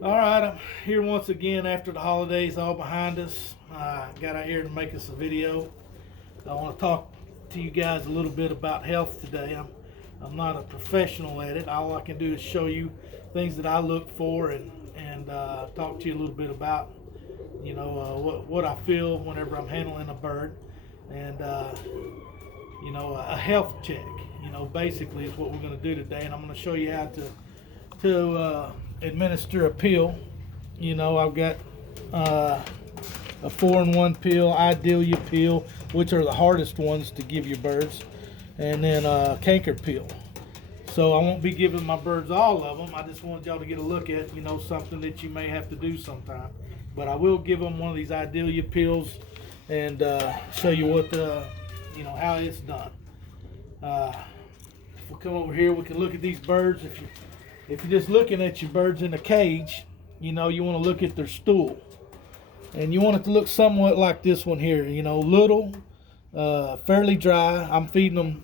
All right, I'm here once again after the holidays all behind us. Got out here to make us a video. I want to talk to you guys a little bit about health today. I'm not a professional at it. All I can do is show you things that I look for and talk to you a little bit about what I feel whenever I'm handling a bird and a health check. Basically is what we're going to do today, and I'm going to show you how to administer a pill. I've got a 4-in-1 pill, Idealia pill, which are the hardest ones to give your birds, and then a canker pill. So I won't be giving my birds all of them. I just wanted y'all to get a look at, something that you may have to do sometime. But I will give them one of these Idealia pills and show you what how it's done. If we come over here, we can look at these birds. If you're just looking at your birds in a cage, you want to look at their stool. And you want it to look somewhat like this one here, little, fairly dry. I'm feeding them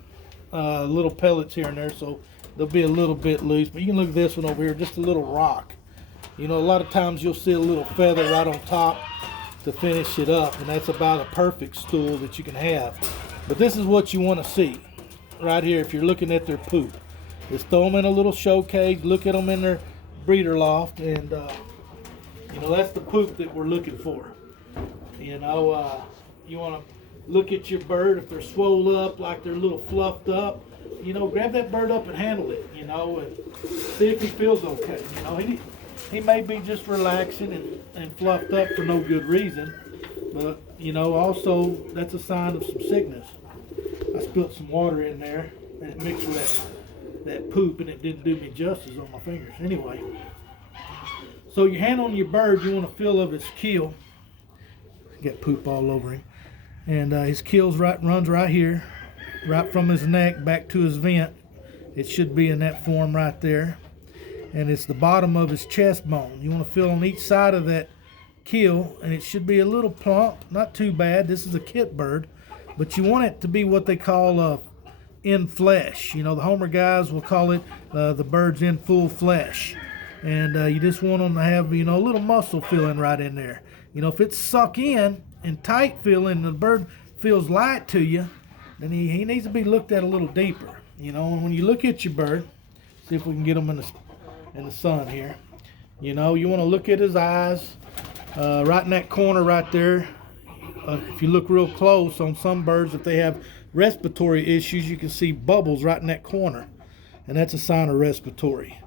little pellets here and there, so they'll be a little bit loose. But you can look at this one over here, just a little rock. A lot of times you'll see a little feather right on top to finish it up, and that's about a perfect stool that you can have. But this is what you want to see right here if you're looking at their poop. Just throw them in a little show cage, look at them in their breeder loft, and that's the poop that we're looking for. You want to look at your bird. If they're swole up, like they're a little fluffed up, grab that bird up and handle it, and see if he feels okay. He may be just relaxing and fluffed up for no good reason, but also that's a sign of some sickness. I spilled some water in there and it mixed with that poop, and it didn't do me justice on my fingers. Anyway, so you're handling your bird, you want to feel of his keel. Get poop all over him, and his keel's runs right here, right from his neck back to his vent. It should be in that form right there, and it's the bottom of his chest bone. You want to feel on each side of that keel, and it should be a little plump, not too bad. This is a kit bird, but you want it to be what they call in flesh. The Homer guys will call it the bird's in full flesh. And you just want them to have, a little muscle feeling right in there. If it's suck in and tight feeling, and the bird feels light to you, then he needs to be looked at a little deeper. And when you look at your bird, see if we can get him in the sun here. You want to look at his eyes, right in that corner right there. If you look real close on some birds, if they have respiratory issues, you can see bubbles right in that corner, and that's a sign of respiratory.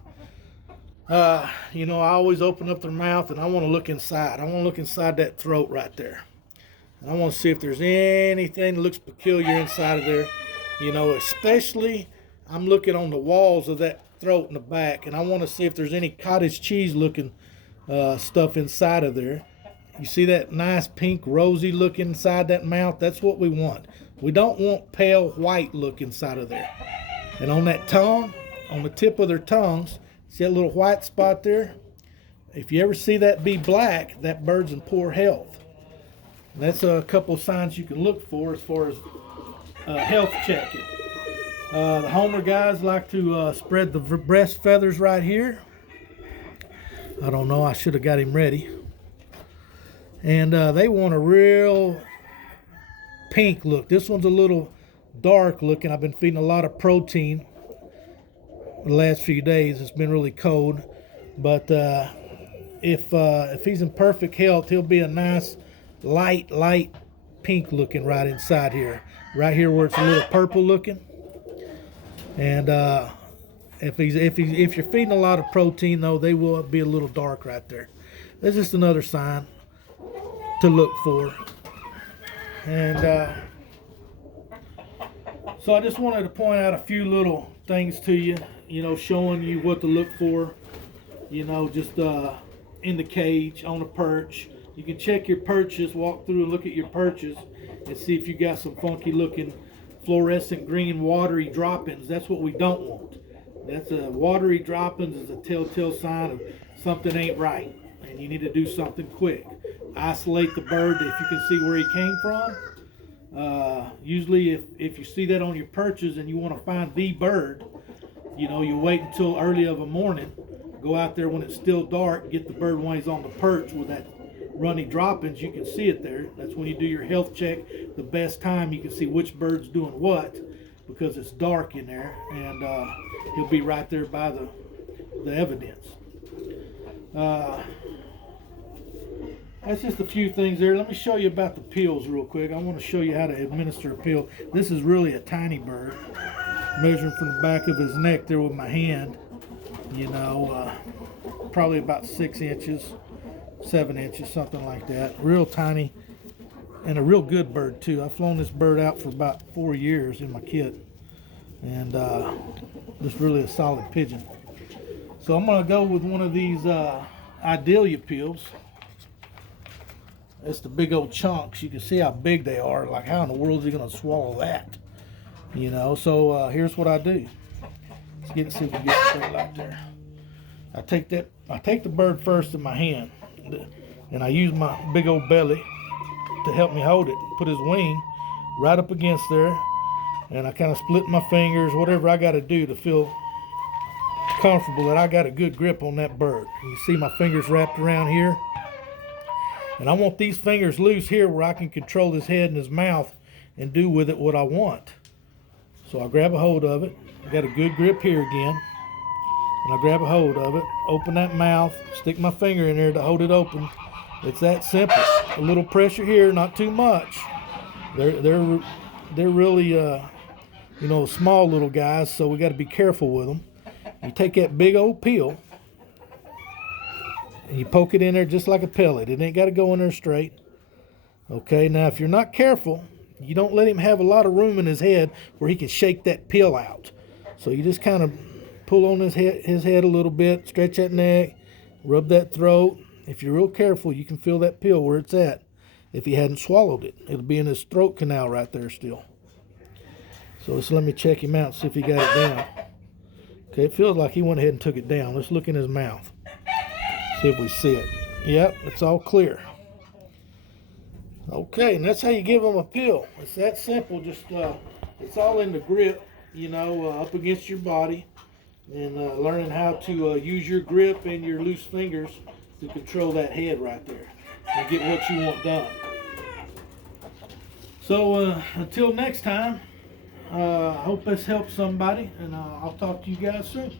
I always open up their mouth and I want to look inside. I want to look inside that throat right there. And I want to see if there's anything that looks peculiar inside of there. Especially I'm looking on the walls of that throat in the back, and I want to see if there's any cottage cheese looking stuff inside of there. You see that nice pink rosy look inside that mouth? That's what we want. We don't want pale white look inside of there. And on that tongue, on the tip of their tongues, see that little white spot there? If you ever see that be black, that bird's in poor health. And that's a couple of signs you can look for as far as health checking. The Homer guys like to spread the breast feathers right here. I don't know, I should have got him ready. And they want a real pink look. This one's a little dark looking. I've been feeding a lot of protein the last few days. It's been really cold, but if he's in perfect health, he'll be a nice light pink looking right inside here, right here where it's a little purple looking. And if you're feeding a lot of protein, though, they will be a little dark right there. That's just another sign to look for. And so I just wanted to point out a few little things to you, showing you what to look for, just in the cage, on a perch. You can check your perches, walk through and look at your perches and see if you got some funky looking fluorescent green watery droppings. That's what we don't want. That's a watery droppings is a telltale sign of something ain't right, and you need to do something quick. Isolate the bird if you can see where he came from. Usually if you see that on your perches and you want to find the bird, you wait until early of a morning Go out there when it's still dark, get the bird when he's on the perch with that runny droppings. You can see it there. That's when you do your health check. The best time you can see which bird's doing what, because it's dark in there, and he'll be right there by the evidence. That's just a few things there. Let me show you about the pills real quick. I want to show you how to administer a pill. This is really a tiny bird. Measuring from the back of his neck there with my hand, you know, probably about 6 inches, 7 inches, something like that. Real tiny, and a real good bird too. I've flown this bird out for about 4 years in my kit, and just really a solid pigeon. So I'm going to go with one of these Idealia pills. It's the big old chunks. You can see how big they are. Like, how in the world is he going to swallow that? You know, so here's what I do. Let's get it, see if we can get it straight like there. I take the bird first in my hand, and I use my big old belly to help me hold it. Put his wing right up against there, and I kind of split my fingers, whatever I got to do to feel comfortable that I got a good grip on that bird. You see my fingers wrapped around here, and I want these fingers loose here where I can control his head and his mouth and do with it what I want. So I grab a hold of it. I got a good grip here again, and I grab a hold of it, open that mouth, stick my finger in there to hold it open. It's that simple. A little pressure here, not too much. They're really you know, small little guys, so we got to be careful with them. You take that big old pill and you poke it in there just like a pellet. It ain't got to go in there straight. Okay, now if you're not careful, you don't let him have a lot of room in his head where he can shake that pill out. So you just kind of pull on his head a little bit, stretch that neck, rub that throat. If you're real careful, you can feel that pill where it's at. If he hadn't swallowed it, it'll be in his throat canal right there still. So let's let me check him out, see if he got it down. Okay, it feels like he went ahead and took it down. Let's look in his mouth, see if we see it. Yep, it's all clear. Okay, and that's how you give them a pill. It's that simple. Just it's all in the grip, you know, up against your body, and learning how to use your grip and your loose fingers to control that head right there and get what you want done. So until next time, I hope this helps somebody, and I'll talk to you guys soon.